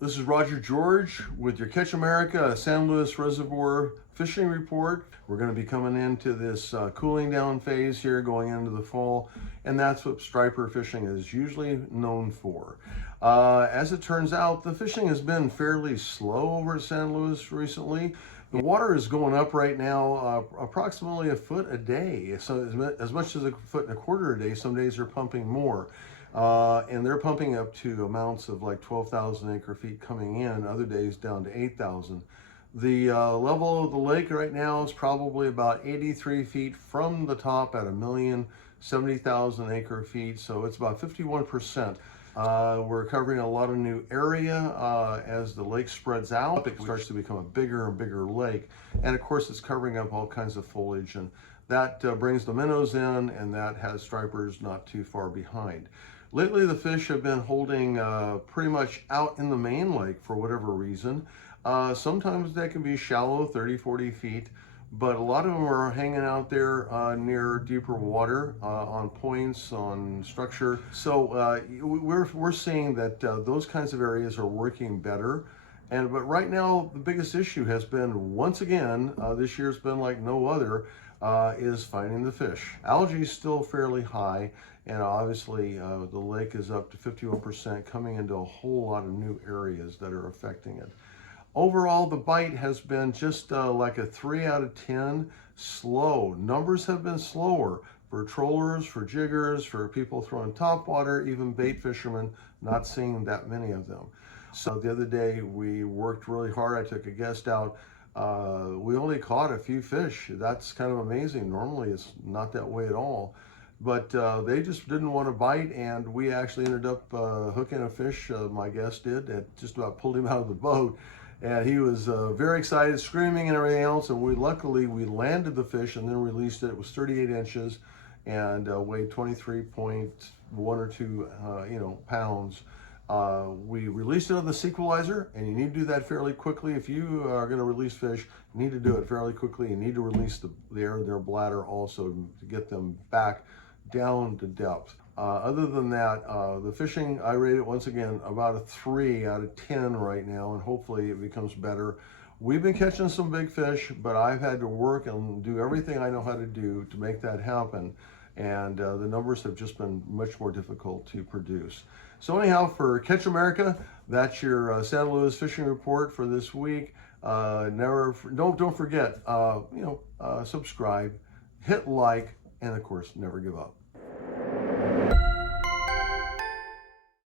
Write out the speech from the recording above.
This is Roger George with your Catch America San Luis Reservoir fishing report. We're going to be coming into this cooling down phase here going into the fall, and that's what striper fishing is usually known for. As it turns out, the fishing has been fairly slow over at San Luis recently. The water is going up right now approximately a foot a day, so as much as a foot and a quarter a day. Some days they're pumping more. And they're pumping up to amounts of like 12,000 acre-feet coming in, other days down to 8,000. The level of the lake right now is probably about 83 feet from the top at 1,070,000 acre-feet, so it's about 51%. We're covering a lot of new area as the lake spreads out. It starts to become a bigger and bigger lake, and of course it's covering up all kinds of foliage, and that brings the minnows in, and that has stripers not too far behind. Lately, the fish have been holding pretty much out in the main lake for whatever reason. Sometimes they can be shallow, 30, 40 feet, but a lot of them are hanging out there near deeper water, on points, on structure. So we're seeing that those kinds of areas are working better. But right now, the biggest issue has been, once again, this year's been like no other, is finding the fish. Algae is still fairly high, and obviously the lake is up to 51%, coming into a whole lot of new areas that are affecting it. Overall, the bite has been just like a 3 out of 10, slow. Numbers have been slower for trollers, for jiggers, for people throwing topwater, even bait fishermen, not seeing that many of them. So the other day we worked really hard. I took a guest out. We only caught a few fish. That's kind of amazing. Normally it's not that way at all. But they just didn't want to bite, and we actually ended up hooking a fish, my guest did, and just about pulled him out of the boat. And he was very excited, screaming and everything else, and luckily we landed the fish and then released it. It was 38 inches and weighed 23.1 or 2 pounds. We released it on the Sequelizer, and you need to do that fairly quickly. If you are going to release fish, you need to do it fairly quickly. You need to release the air in their bladder also to get them back down to depth. Other than that, the fishing, I rate it once again about a 3 out of 10 right now, and hopefully it becomes better. We've been catching some big fish, but I've had to work and do everything I know how to do to make that happen. And the numbers have just been much more difficult to produce. So anyhow, for Catch America, that's your San Luis fishing report for this week. Don't forget, subscribe, hit like, and of course, never give up.